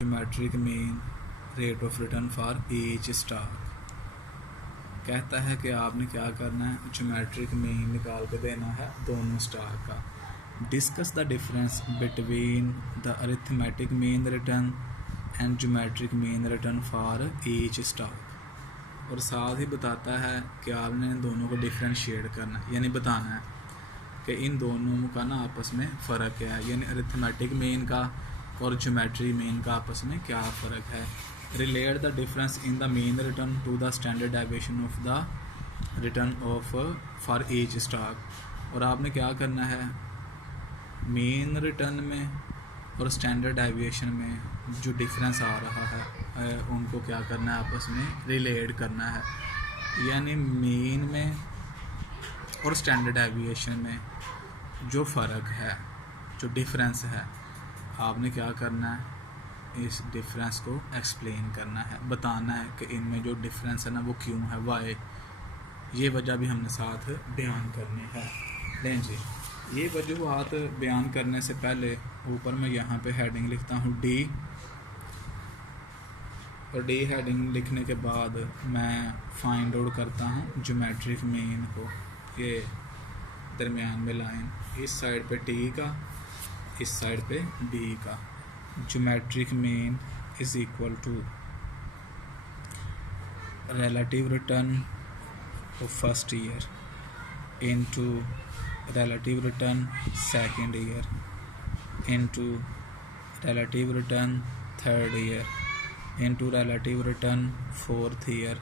Geometric mean rate of return for each stock. कहता है कि आपने क्या करना है, ज्योमेट्रिक मीन निकाल के देना है दोनों स्टॉक का। Discuss the difference between the arithmetic mean return and geometric mean return for each stock. और साथ ही बताता है कि आपने इन दोनों को डिफ्रेंशिएट करना है, यानी बताना है कि इन दोनों का ना आपस में फ़र्क क्या है, यानी अरिथमेटिक मीन का और ज्योमेट्री मीन का आपस में क्या फ़र्क है। Relate the difference in the mean return to the standard deviation of the return of for each stock. और आपने क्या करना है, मीन रिटर्न में और स्टैंडर्ड डेविएशन में जो डिफरेंस आ रहा है उनको क्या करना है, आपस में रिलेट करना है। यानी मीन में और स्टैंडर्ड डेविएशन में जो फ़र्क है, जो डिफरेंस है, आपने क्या करना है, इस डिफरेंस को एक्सप्लेन करना है, बताना है कि इनमें जो डिफरेंस है ना वो क्यों है, वाई। ये वजह भी हमने साथ बयान करनी है। लें जी, ये वजूहात बयान करने से पहले ऊपर मैं यहाँ पे हेडिंग लिखता हूँ डी, और डी हेडिंग लिखने के बाद मैं फाइंड आउट करता हूँ ज्योमेट्रिक मीन को। ये दरमियान में लाइन, इस साइड पे टी का, इस साइड पे डी का। Geometric mean is equal to relative return of first year into relative return second year into relative return third year into relative return fourth year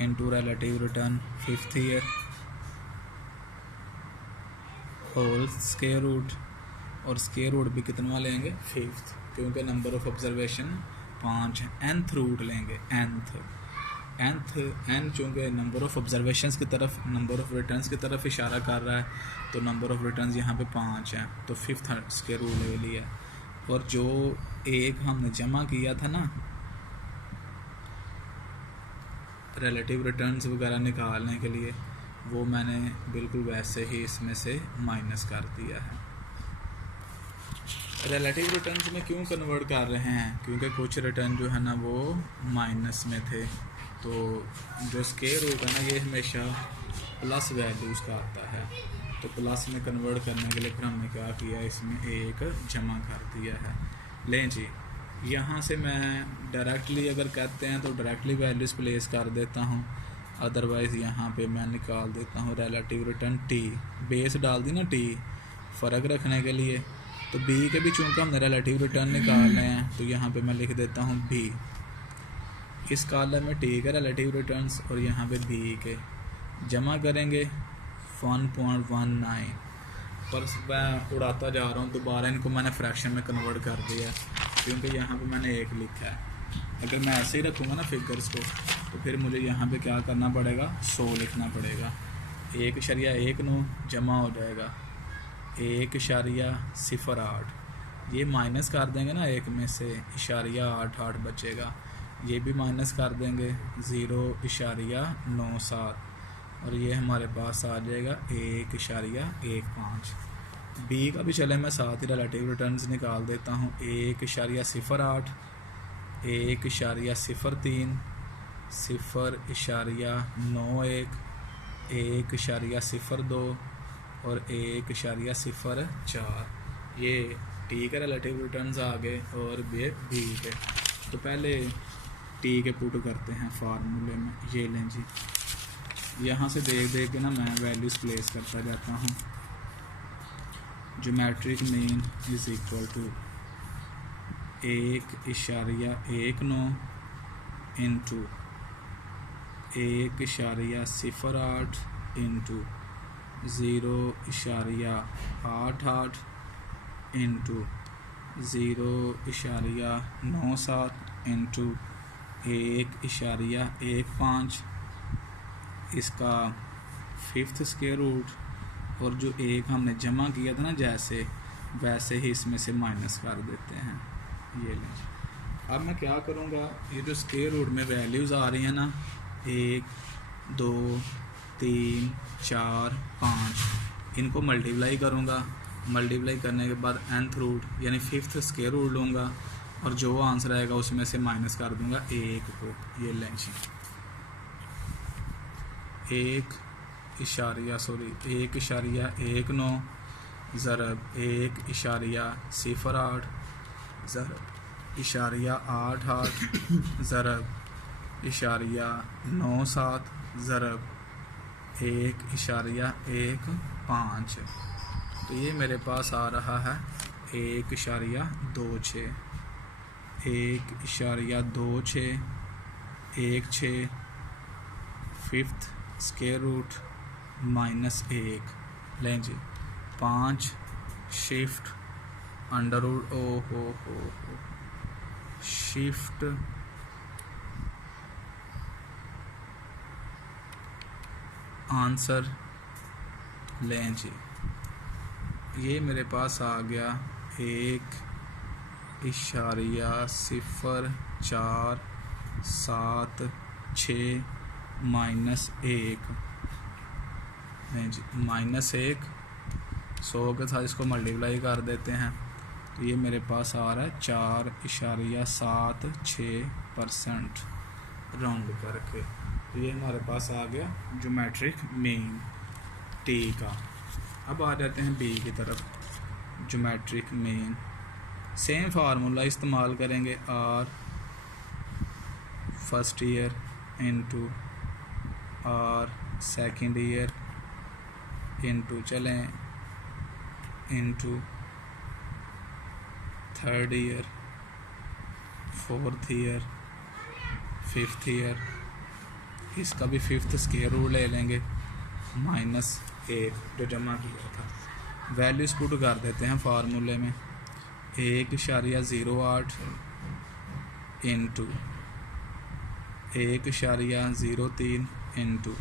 into relative return fifth year whole square root. और square root भी कितना लेंगे, fifth, क्योंकि number of observation 5 है। nth root लेंगे, N चूँकि number of observations की तरफ, नंबर ऑफ रिटर्न्स की तरफ इशारा कर रहा है, तो नंबर ऑफ रिटर्न्स यहाँ पे 5 हैं, तो फिफ्थ स्क्वायर रूट ले लिया। और जो एक हमने जमा किया था ना रिलेटिव रिटर्न्स वगैरह निकालने के लिए, वो मैंने बिल्कुल वैसे ही इसमें से माइनस कर दिया है। रिलेटिव रिटर्न्स में क्यों कन्वर्ट कर रहे हैं, क्योंकि कुछ रिटर्न जो है ना वो माइनस में थे, तो जो स्क्वायर रूट है ना ये हमेशा प्लस वैल्यूज़ का आता है, तो प्लस में कन्वर्ट करने के लिए फिर हमने क्या किया, इसमें एक जमा कर दिया है। लें जी, यहाँ से मैं डायरेक्टली अगर कहते हैं तो डायरेक्टली वैल्यूज़ प्लेस कर देता हूँ, अदरवाइज़ यहाँ पे मैं निकाल देता हूँ रिलेटिव रिटर्न टी, बेस डाल दी ना टी फ़र्क रखने के लिए। तो बी के भी चूँकि हमने रिलेटिव रिटर्न निकालने हैं, तो यहाँ पे मैं लिख देता हूँ बी, इस कॉलम में टी के रिलेटिव रिटर्न्स और यहाँ पे बी के जमा करेंगे 1.19। पर मैं उड़ाता जा रहा हूँ, दोबारा इनको मैंने फ्रैक्शन में कन्वर्ट कर दिया, क्योंकि यहाँ पे मैंने एक लिखा है। अगर मैं ऐसे ही रखूँगा ना फिगर्स को, तो फिर मुझे यहाँ पे क्या करना पड़ेगा, 100 लिखना पड़ेगा। 1.19 जमा हो जाएगा 1.08, ये माइनस कर देंगे ना एक में से, 0.88 बचेगा, ये भी माइनस कर देंगे 0.97, और ये हमारे पास आ जाएगा 1.15। बी का भी चले मैं साथ ही रिलेटिव रिटर्न्स निकाल देता हूँ, 1.08, 1.03, 0.91, 1.02 और 1.04। ये टी के रिलेटिव रिटर्न्स आ गए और ये बी के। तो पहले टी के पुट करते हैं फार्मूले में, ये लें जी, यहाँ से देख देख के ना मैं वैल्यूज़ प्लेस करता जाता हूँ। Geometric mean is equal to 1.19 into 1.08 into 0.88 into 0.97 into 1.15, इसका फिफ्थ स्क्वायर रूट, और जो एक हमने जमा किया था ना जैसे वैसे ही इसमें से माइनस कर देते हैं। ये लें, अब मैं क्या करूँगा, ये जो स्क्वायर रूट में वैल्यूज़ आ रही हैं ना 1, 2, 3, 4, 5, इनको मल्टीप्लाई करूँगा। मल्टीप्लाई करने के बाद nth रूट यानी फिफ्थ स्क्वायर रूट लूँगा, और जो आंसर आएगा उसमें से माइनस कर दूंगा 1 को। ये लें जी, 1.19 ज़रब 1.08 ज़रब 0.88 ज़रब 0.97 ज़रब 1.15। तो ये मेरे पास आ रहा है 1.26 16 फिफ्थ स्क्वायर रूट -1 लें जी, 5 shift under root shift answer लें जी। ये मेरे पास आ गया 1.0476 -1 नहीं जी, -1 100 के साथ इसको मल्टीप्लाई कर देते हैं तो ये मेरे पास आ रहा है 4.76% राउंड करके। तो ये हमारे पास आ गया ज्योमेट्रिक मीन टी का। अब आ जाते हैं बी की तरफ। ज्योमेट्रिक मीन सेम फार्मूला इस्तेमाल करेंगे, R first year into R second year into चलें into third year, fourth year, fifth year. इसका भी फिफ्थ स्क्वायर रूट ले लेंगे -1 जो जमा किया था। वैल्यूज पुट कर देते हैं फार्मूले में। 1.08 into 1.03 into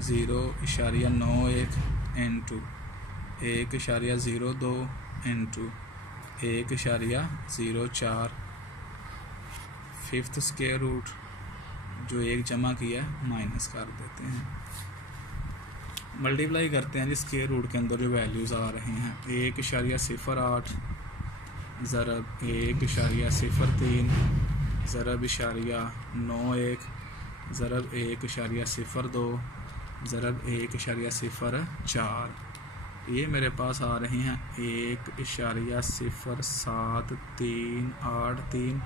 0.91 into 1.02 into 1.04 fifth square root जो 1 जमा किया माइनस कर देते हैं, मल्टीप्लाई करते हैं जी स्क्वायर रूट के अंदर जो वैल्यूज़ आ रही हैं। 1.08 ज़रब 1.03 ज़रब 0.91 ज़रब 1.02 ज़रब 1.04। ये मेरे पास आ रही हैं 1.0783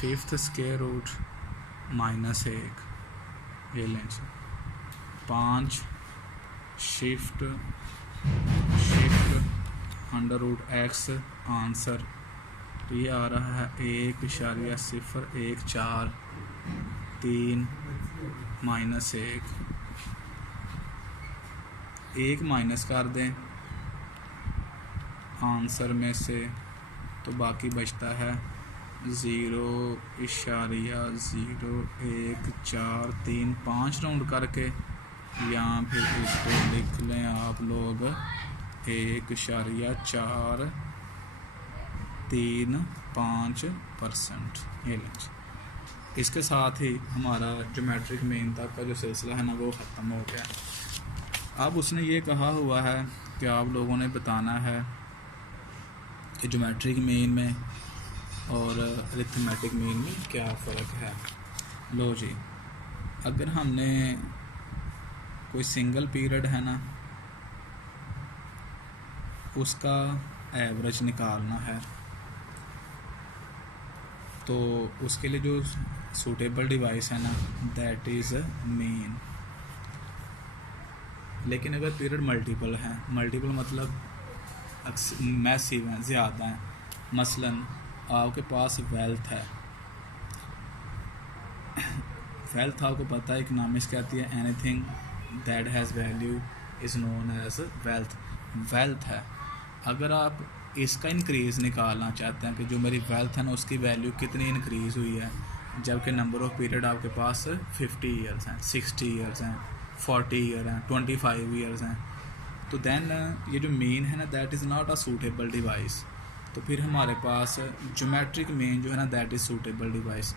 फिफ्थ स्क्वायर रूट -1। ये लें 5 shift under root x answer. तो ये आ रहा है 1.0143 -1 माइनस कर दें आंसर में से तो बाकी बचता है 0.0143 5 राउंड करके, या फिर इसको लिख लें आप लोग 1.435%। ये लें। इसके साथ ही हमारा ज्योमेट्रिक मीन तक का जो सिलसिला है ना वो ख़त्म हो गया। अब उसने ये कहा हुआ है कि आप लोगों ने बताना है कि ज्योमेट्रिक मीन में और अरिथमेटिक मीन में क्या फ़र्क है। लो जी, अगर हमने कोई सिंगल पीरियड है ना उसका एवरेज निकालना है तो उसके लिए जो सूटेबल डिवाइस है ना दैट इज़ मीन। लेकिन अगर पीरियड मल्टीपल है, मल्टीपल मतलब मैसिव हैं, ज़्यादा हैं, मसलन आपके पास वेल्थ है, वेल्थ आपको पता है इकनॉमिक्स कहती है anything that has value is known as wealth. Wealth है, अगर आप इसका इंक्रीज़ निकालना चाहते हैं कि जो मेरी वेल्थ है ना उसकी वैल्यू कितनी इंक्रीज़ हुई है, जबकि नंबर ऑफ़ पीरियड आपके पास 50 ईयर्स हैं, 60 ईयर्स हैं, 40 ईयर हैं, 25 ईयर्स हैं, तो देन ये जो मीन है ना that is not a suitable device. तो फिर हमारे पास ज्योमेट्रिक मीन जो है ना दैट इज़ सूटेबल डिवाइस।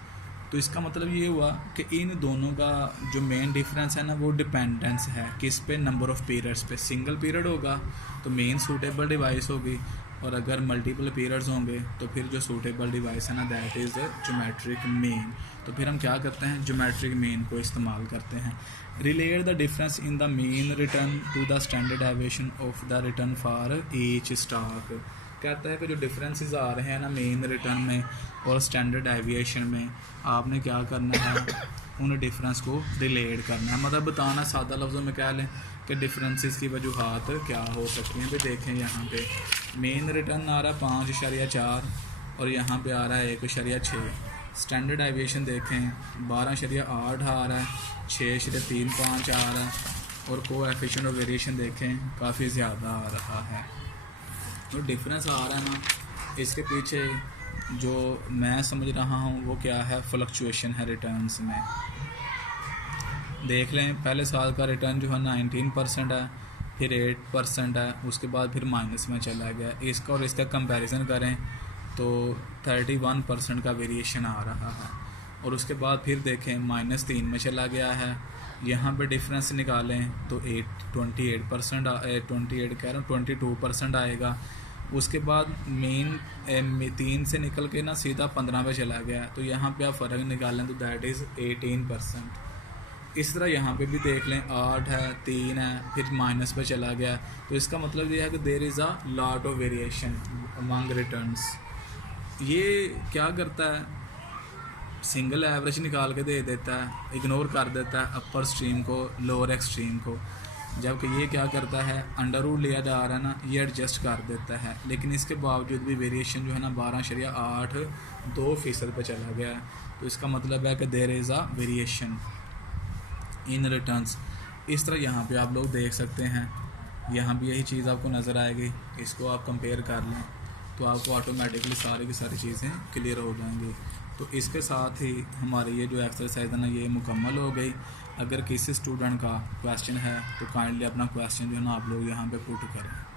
तो इसका मतलब ये हुआ कि इन दोनों का जो मेन डिफरेंस है ना वो डिपेंडेंस है किस पे, नंबर ऑफ़ पीरियड्स पे। सिंगल पीरियड होगा तो मेन सूटेबल डिवाइस होगी, और अगर मल्टीपल पीरियड्स होंगे तो फिर जो सूटेबल डिवाइस है ना दैट इज़ ज्योमेट्रिक मीन। तो फिर हम क्या करते हैं, ज्योमेट्रिक मीन को इस्तेमाल करते हैं। Relate the difference in the mean return to the standard deviation of the return for each stock. कहता है कि जो डिफरेंसेस आ रहे हैं ना मेन रिटर्न में और स्टैंडर्ड डेविएशन में, आपने क्या करना है, उन डिफरेंस को रिलेट करना है। मतलब बताना, सादा लफ्ज़ों में कह लें कि डिफरेंसेस की वजूहात क्या हो सकती हैं। भी देखें यहाँ पे मेन रिटर्न आ रहा है 5.4 और यहाँ पे आ रहा है 1.6। स्टैंडर्ड डेविएशन देखें 12.8 आ रहा है, 6.35 आ रहा है, और कोएफिशिएंट ऑफ वेरिएशन देखें काफ़ी ज़्यादा आ रहा है। तो डिफरेंस आ रहा है ना, इसके पीछे जो मैं समझ रहा हूँ वो क्या है, फ्लक्चुएशन है रिटर्न्स में। देख लें पहले साल का रिटर्न जो है 19% है, फिर 8% है, उसके बाद फिर माइनस में चला गया। इसका और इसका कंपैरिजन करें तो 31% का वेरिएशन आ रहा है, और उसके बाद फिर देखें -3 में चला गया है। यहाँ पे डिफरेंस निकालें तो 22% आएगा। उसके बाद मेन 3 से निकल के ना सीधा 15 पे चला गया, तो यहाँ पे आप फ़र्क निकालें तो दैट इज़ 18%। इस तरह यहाँ पे भी देख लें 8 है, 3 है, फिर माइनस पे चला गया। तो इसका मतलब ये है कि there is a lot of variation among returns. ये क्या करता है, सिंगल एवरेज निकाल के दे देता है, इग्नोर कर देता है अपर स्ट्रीम को, लोअर एक्सट्रीम को। जबकि ये क्या करता है, अंडर रूट लिया जा रहा है ना, ये एडजस्ट कर देता है। लेकिन इसके बावजूद भी वेरिएशन जो है ना 12.82% पे चला गया है। तो इसका मतलब है कि there is a variation in returns. इस तरह यहाँ पे आप लोग देख सकते हैं, यहाँ भी यही चीज़ आपको नज़र आएगी। इसको आप कंपेयर कर लें तो आपको ऑटोमेटिकली सारी की सारी चीज़ें क्लियर हो जाएंगी। तो इसके साथ ही हमारी ये जो एक्सरसाइज है ना ये मुकम्मल हो गई। अगर किसी स्टूडेंट का क्वेश्चन है तो काइंडली अपना क्वेश्चन जो है ना आप लोग यहाँ पे पुट करें।